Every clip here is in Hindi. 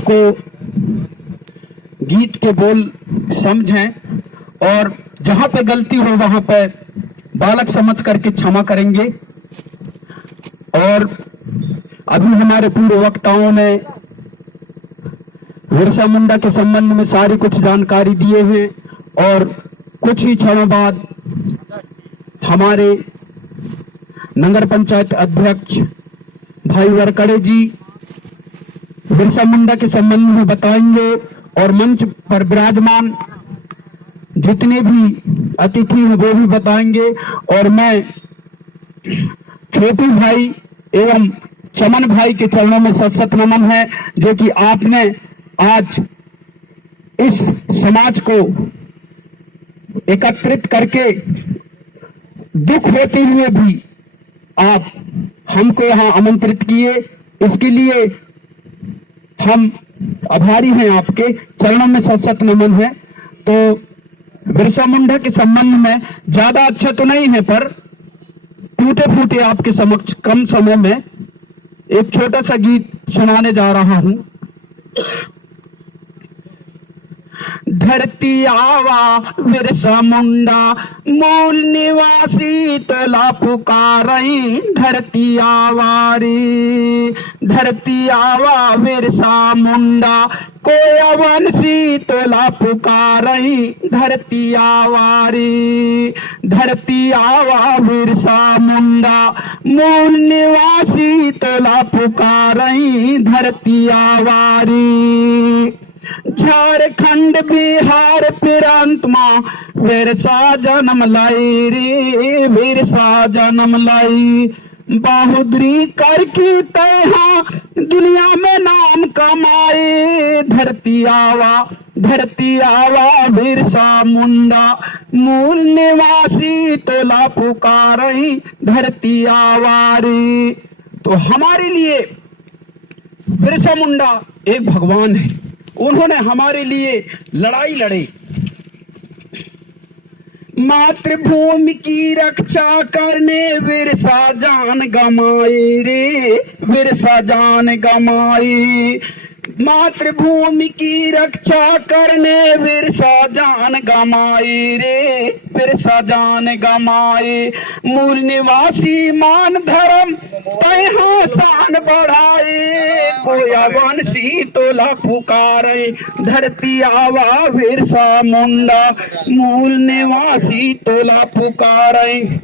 को गीत के बोल समझें और जहां पे गलती हो वहां पे बालक समझ करके क्षमा करेंगे। और अभी हमारे पूर्व वक्ताओं ने बिरसा मुंडा के संबंध में सारी कुछ जानकारी दिए हैं और कुछ ही क्षणों बाद हमारे नगर पंचायत अध्यक्ष भाई वरकड़े जी बिरसा मुंडा के संबंध में बताएंगे और मंच पर विराजमान जितने भी अतिथि हैं वो भी बताएंगे। और मैं छोटू भाई एवं चमन भाई के चरणों में सत नमन है, जो कि आपने आज इस समाज को एकत्रित करके दुख होते हुए भी आप हमको यहाँ आमंत्रित किए, इसके लिए हम आभारी हैं। आपके चरणों में सत नमन है। तो बिरसा मुंडा के संबंध में ज्यादा अच्छा तो नहीं है, पर टूटे फूटे आपके समक्ष कम समय में एक छोटा सा गीत सुनाने जा रहा हूं। धरती आवा बिरसा मुंडा मूल निवासी तोला पुकारई, धरती आवा रे धरती आवा बिरसा मुंडा कोया वंशी तोला पुकारई, धरती आवा रे धरती आवा बिरसा मुंडा मूल निवासी तोला पुकारई, धरती आवा रे। झारखंड बिहार प्रांत मां बिरसा जन्म लाई रे बिरसा जन्म लाई, बहादुरी करके तहा दुनिया में नाम कमाए, धरती आवा बिरसा मुंडा मूल निवासी तोला पुकारई, धरती आवा रे। तो हमारे लिए बिरसा मुंडा एक भगवान है। उन्होंने हमारे लिए लड़ाई लड़ी, मातृभूमि की रक्षा करने बिरसा जान गमाए रे बिरसा जान गमाए, मातृभूमि की रक्षा करने बिरसा जान गमाए रे बिरसा जान गमाए, मूल निवासी मान धर्म तहाँ शान बढ़ाए, कोया वंशी तोला पुकारे, धरती आवा बिरसा मुंडा मूल निवासी तोला पुकारे।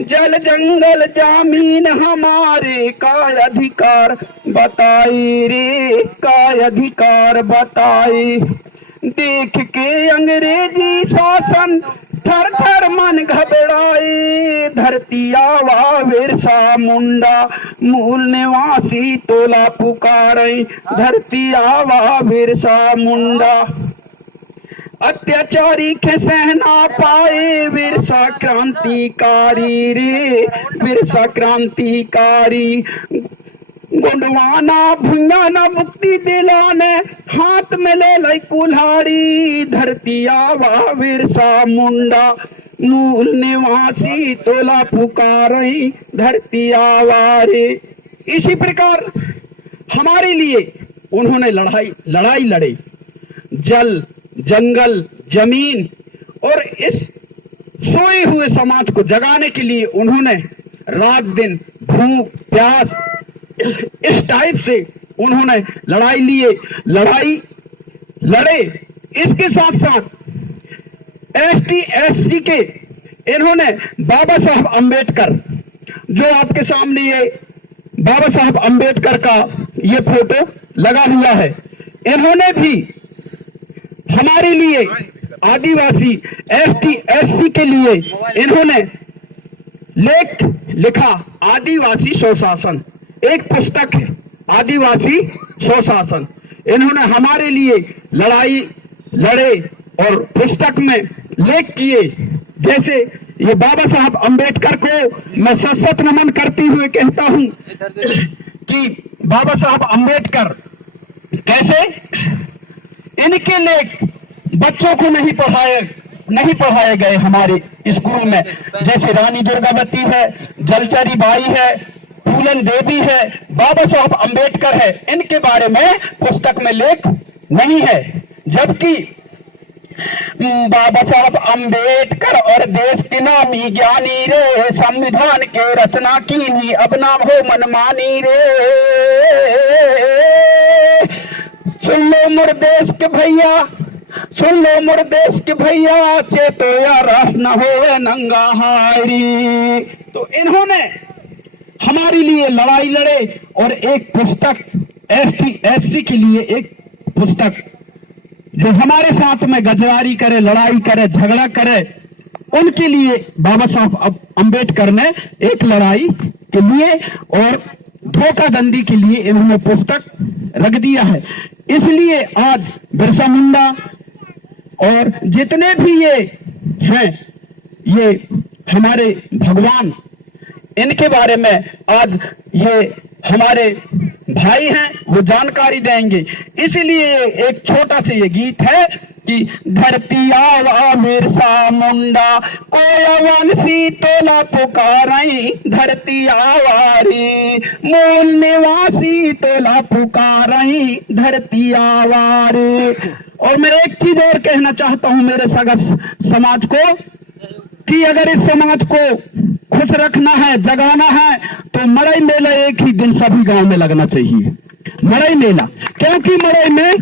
जल जंगल जमीन हमारे का अधिकार बताए रे का अधिकार बताए, देख के अंग्रेजी शासन थर थर मन घबराए, धरती आवा बिरसा मुंडा मूल निवासी तोला पुकारे, धरती आवा बिरसा मुंडा। अत्याचारी के सहना पाए बिरसा क्रांतिकारी रे बिरसा क्रांतिकारी, गुंडवाना भुंगाना मुक्ति दिलाने हाथ में ले लाई कुल्हाड़ी, धरती आवा बिरसा मुंडा मूल निवासी तोला पुकारई, धरती आवा रे। इसी प्रकार हमारे लिए उन्होंने लड़ाई लड़ी, जल जंगल जमीन और इस सोए हुए समाज को जगाने के लिए उन्होंने रात दिन भूख प्यास इस टाइप से उन्होंने लड़ाई लड़े। इसके साथ साथ एसटी एससी के इन्होंने बाबा साहब अंबेडकर, जो आपके सामने ये बाबा साहब अंबेडकर का ये फोटो लगा हुआ है, इन्होंने भी हमारे लिए आदिवासी एसटी एससी के लिए इन्होंने लेख लिखा, आदिवासी स्वशासन एक पुस्तक है, आदिवासी स्वशासन। इन्होंने हमारे लिए लड़ाई लड़े और पुस्तक में लेख किए। जैसे ये बाबा साहब अंबेडकर को मैं सत नमन करते हुए कहता हूं कि बाबा साहब अंबेडकर कैसे इनके लेख बच्चों को नहीं पढ़ाए गए हमारे स्कूल में। जैसे रानी दुर्गावती है, जलचरी बाई है, फूलन देवी है, बाबा साहब अंबेडकर है, इनके बारे में पुस्तक में लेख नहीं है। जबकि बाबा साहब अंबेडकर और देश के नामी ज्ञानी रे, संविधान के रचना की अब नाम हो मनमानी रे। सुन लो मोर देश के भैया, सुन लो मोर देश के भैया, चेतो या रास न हो नंगा हारी। तो इन्होंने हमारे लिए लड़ाई लड़े और एक पुस्तक एसटी एससी के लिए एक पुस्तक जो हमारे साथ में गद्दारी करे, लड़ाई करे, झगड़ा करे, उनके लिए बाबा साहब अंबेडकर ने एक लड़ाई के लिए और धोखाधंधी के लिए इन्होंने पुस्तक रख दिया है। इसलिए आज बिरसा मुंडा और जितने भी ये हैं, ये हमारे भगवान, इनके बारे में आज ये हमारे भाई हैं, वो जानकारी देंगे। इसलिए एक छोटा सा ये गीत है कि धरती आवा बिरसा मुंडा, कोयवन सी तोला पुकारई, धरती आवारी मूल निवासी तोला पुकारई, धरती आवारी। और मैं एक चीज और कहना चाहता हूं मेरे सगा समाज को कि अगर इस समाज को खुश रखना है, जगाना है, तो मड़ई मेला एक ही दिन सभी गांव में लगना चाहिए। मड़ई मेला, क्योंकि मड़ई में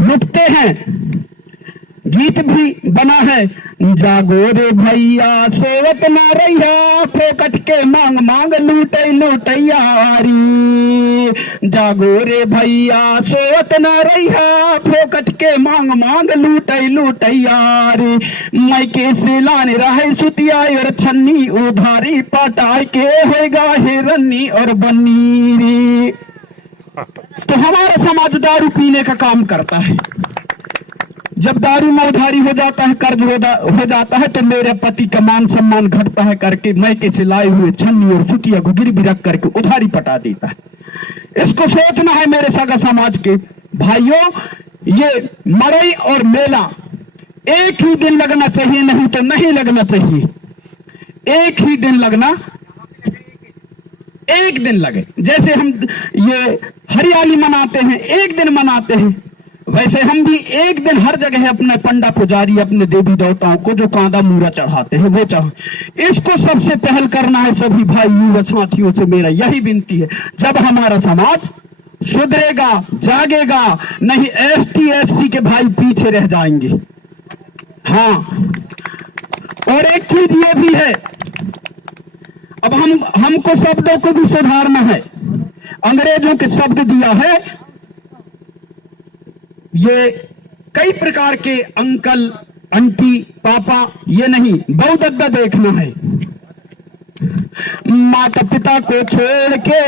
लुटते हैं, गीत भी बना है, जागो रे भैया सोवत न रैया, फोकट के मांग मांग लूटई लूटैयारी। जागो रे भैया सोवत न रैया, फोकट के मांग मांग लूटई लूटैयारी। मैके से लाने रहे सुतिया और छन्नी, उधारी पटाई के होगा हिरन्नी और बन्नी। तो हमारा समाज दारू पीने का काम करता है। जब दारू में उधारी हो जाता है, कर्ज हो जाता है, तो मेरे पति का मान सम्मान घटता है करके मैके से लाए हुए छन्नी और सुतिया को गिरवी रख करके उधारी पटा देता है। इसको सोचना है मेरे सगा समाज के भाइयों। ये मड़ई और मेला एक ही दिन लगना चाहिए, नहीं तो नहीं लगना चाहिए। एक ही दिन लगना, एक दिन लगे। जैसे हम ये हरियाली मनाते हैं, एक दिन मनाते हैं, वैसे हम भी एक दिन हर जगह अपने पंडा पुजारी, अपने देवी देवताओं को जो कांदा मूरा चढ़ाते हैं वो चढ़ा। इसको सबसे पहल करना है सभी भाई युवा साथियों से मेरा यही विनती है। जब हमारा समाज सुधरेगा, जागेगा, नहीं एसटी एससी के भाई पीछे रह जाएंगे। हाँ, और एक चीज ये भी है, अब हमको शब्दों को भी सुधारना है। अंग्रेजों के शब्द दिया है, ये कई प्रकार के अंकल, आंटी, पापा, ये नहीं, बहुदद्दा देखना है। माता पिता को छोड़ के,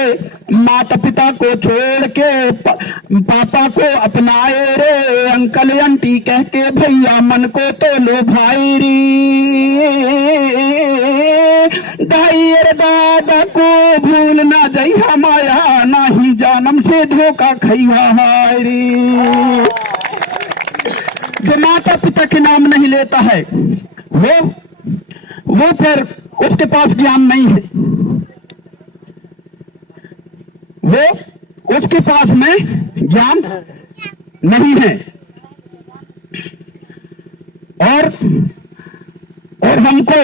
माता पिता को छोड़ के पापा को अपनाए रे, अंकल आंटी कह के भैया मन को तो लो भाई री। दाई दादा को भूल ना जइहा माया, ना ही जानम से धोखा खइहा हाय रे। जो माता पिता के नाम नहीं लेता है वो फिर उसके पास ज्ञान नहीं है, वो उसके पास में ज्ञान नहीं है। और हमको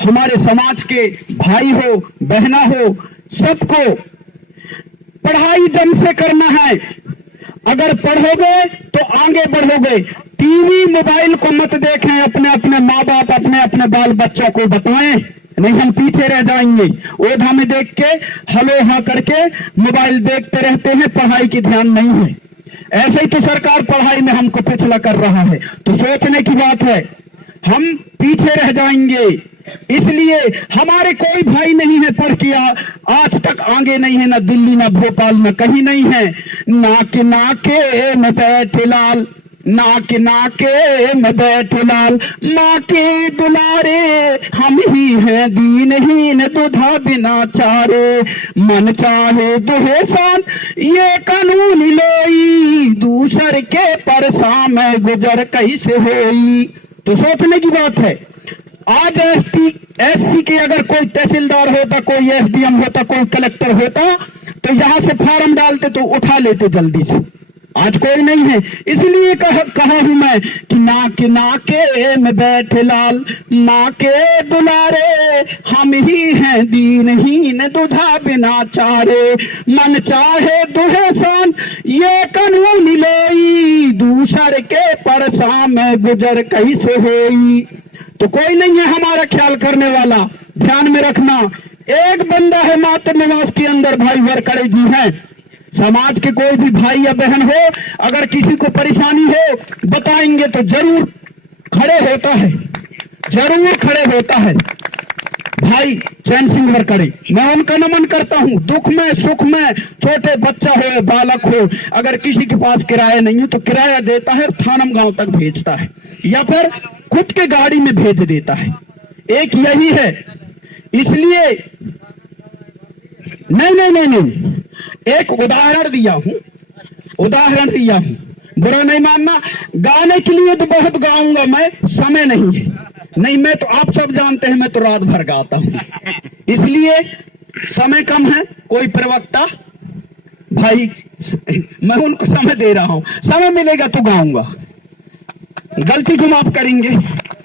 हमारे समाज के भाई हो, बहना हो, सबको पढ़ाई जम से करना है। अगर पढ़ोगे तो आगे बढ़ोगे। टीवी मोबाइल को मत देखें, अपने अपने माँ बाप, अपने अपने बाल बच्चों को बताएं, नहीं हम पीछे रह जाएंगे। ओधा में देख के हलो हा करके मोबाइल देखते रहते हैं, पढ़ाई की ध्यान नहीं है। ऐसे ही तो सरकार पढ़ाई में हमको पिछला कर रहा है। तो सोचने की बात है, हम पीछे रह जाएंगे। इसलिए हमारे कोई भाई नहीं है पढ़ के आज तक आगे नहीं है, ना दिल्ली, ना भोपाल, ना कहीं नहीं है। नाके नाके में बैठे लाल, नाके नाके में बैठे लाल, माँ के दुलारे हम ही हैं दीनहीन, दुधा बिना चारे। मन चाहे दुहे सान ये कानून लोई, दूसर के परसा में गुजर कैसे होई। तो सोचने की बात है। आज एसटी एससी की अगर कोई तहसीलदार होता, कोई एसडीएम होता, कोई कलेक्टर होता तो यहां से फॉर्म डालते तो उठा लेते जल्दी से। आज कोई नहीं है, इसलिए कहा हूं मैं कि नाके नाके में बैठे लाल, माँ के दुलारे हम ही हैं दीनहीन दुधा बिना चारे, मन चाहे दुहे सान ये कानून लोई, दूसर के परसा में गुजर कैसे होई। तो कोई नहीं है हमारा ख्याल करने वाला, ध्यान में रखना। एक बंदा है मात्र निवास के अंदर, भाई वरकड़े जी हैं। समाज के कोई भी भाई या बहन हो, अगर किसी को परेशानी हो बताएंगे तो जरूर खड़े होता है, जरूर खड़े होता है भाई चैन सिंह वरकड़े। मैं उनका नमन करता हूं। दुख में सुख में, छोटे बच्चा हो बालक हो, अगर किसी के पास किराया नहीं है तो किराया देता है, थानम गांव तक भेजता है या फिर खुद के गाड़ी में भेज देता है। एक यही है, इसलिए नहीं, एक उदाहरण दिया हूं, बुरा नहीं मानना। गाने के लिए तो बहुत गाऊंगा मैं, समय नहीं है। नहीं, मैं तो आप सब जानते हैं मैं तो रात भर गाता हूं, इसलिए समय कम है। कोई प्रवक्ता भाई मैं उनको समय दे रहा हूं, समय मिलेगा तो गाऊंगा, गलती को माफ करेंगे।